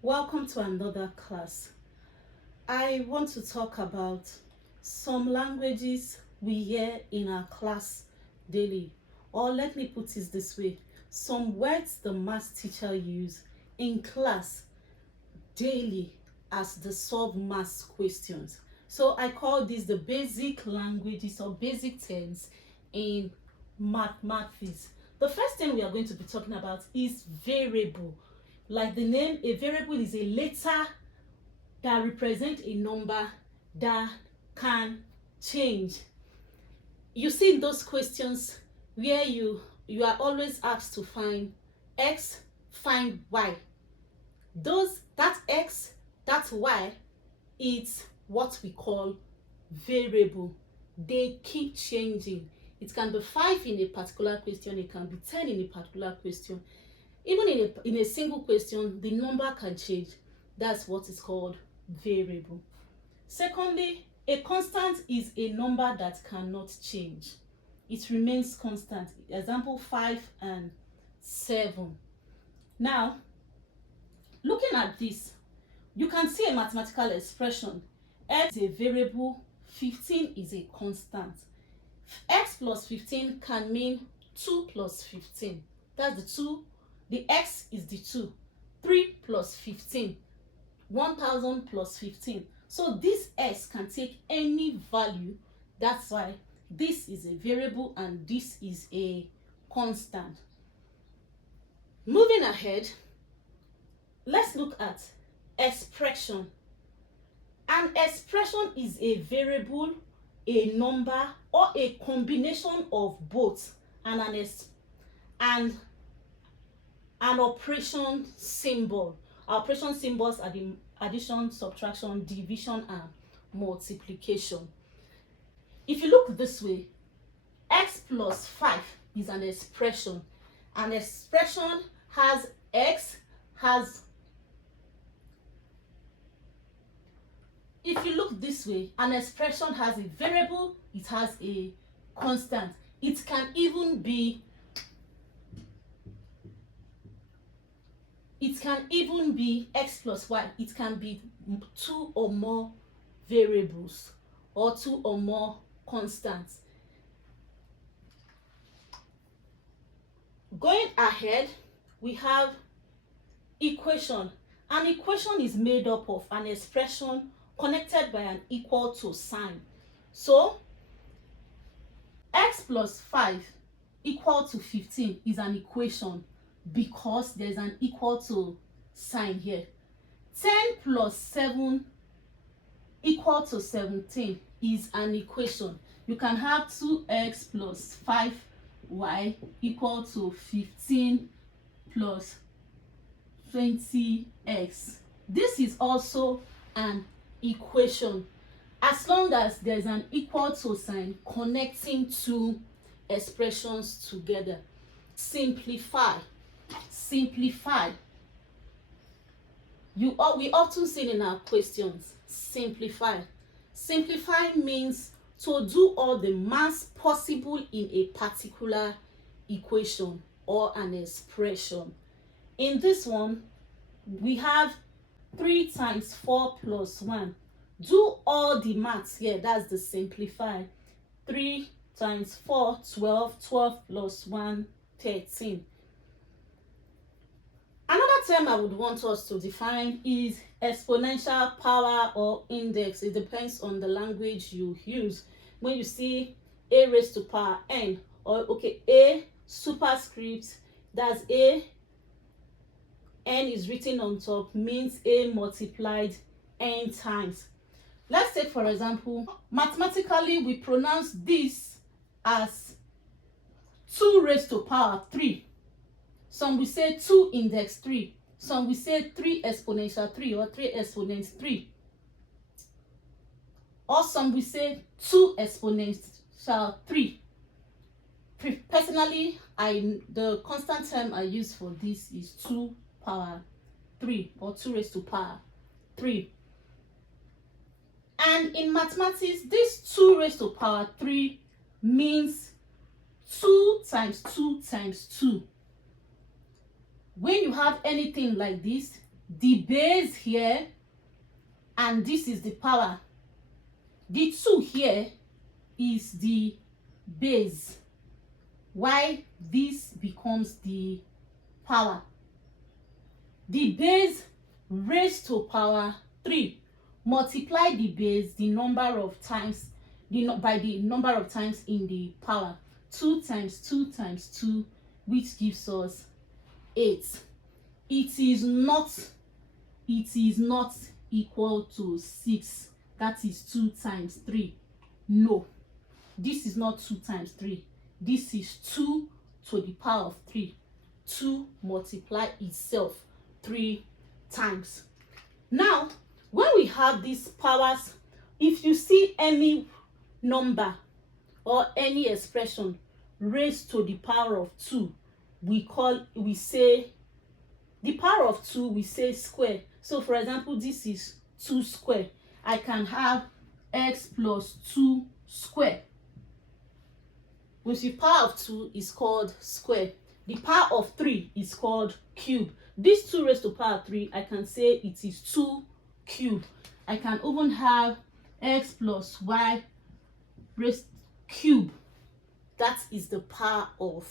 Welcome to another class. I want to talk about some languages we hear in our class daily, or let me put it this way, some words the math teacher use in class daily as they solve math questions. So I call this the basic languages or basic terms in mathematics. The first thing we are going to be talking about is variable. Like the name, a variable is a letter that represents a number that can change. You see in those questions where you are always asked to find x, find y. That x, that y, it's what we call variable. They keep changing. It can be 5 in a particular question, it can be 10 in a particular question. Even in a single question, the number can change. That's what is called variable. Secondly, a constant is a number that cannot change. It remains constant. Example 5 and 7. Now, looking at this, you can see a mathematical expression. X is a variable, 15 is a constant. X plus 15 can mean 2 plus 15. That's the 2. The x is the 2. 3 plus 15. 1000 plus 15. So this x can take any value. That's why this is a variable and this is a constant. Moving ahead, let's look at expression. An expression is a variable, a number, or a combination of both, and an operation symbol. Our operation symbols are the addition, subtraction, division, and multiplication. If you look this way, x plus 5 is an expression. An expression has x, has. If you look this way, an expression has a variable, it has a constant. It can even be x plus y. It can be 2 or more variables or 2 or more constants. Going ahead, we have equation. An equation is made up of an expression connected by an equal to sign. So x plus 5 equal to 15 is an equation because there's an equal to sign here. 10 plus 7 equal to 17 is an equation. You can have 2x plus 5y equal to 15 plus 20x. This is also an equation as long as there's an equal to sign connecting two expressions together. Simplify. We often see in our questions, simplify. Simplify means to do all the math possible in a particular equation or an expression. In this one, we have 3 times 4 plus 1. Do all the maths here. That's the simplify. 3 times 4, 12. 12 plus 1, 13. Another term I would want us to define is exponential power or index. It depends on the language you use. When you see a raised to power n, or a superscript, that's a, n is written on top, means a multiplied n times. Let's take for example, mathematically we pronounce this as 2 raised to power 3. Some will say 2 index 3. Some will say 3 exponential 3 or 3 exponent 3. Or some will say 2 exponential 3. Personally, the constant term I use for this is 2 power 3 or 2 raised to power 3. And in mathematics, this 2 raised to power 3 means 2 times 2 times 2. When you have anything like this, the base here, and this is the power. The 2 here is the base, while this becomes the power. The base raised to power 3. Multiply the base the number of times by the number of times in the power. 2 times 2 times 2, which gives us 8. It is not equal to 6. That is 2 times 3. No, this is not 2 times 3. This is 2 to the power of 3. 2 multiply itself 3 times. Now, when we have these powers, if you see any number or any expression raised to the power of 2, we say the power of 2, we say square. So for example, this is 2 square. I can have x plus 2 square, which the power of 2 is called square. The power of 3 is called cube. This 2 raised to power 3, I can say it is 2 cube. I can even have x plus y raised cube. That is the power of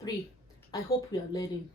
3. I hope we are learning.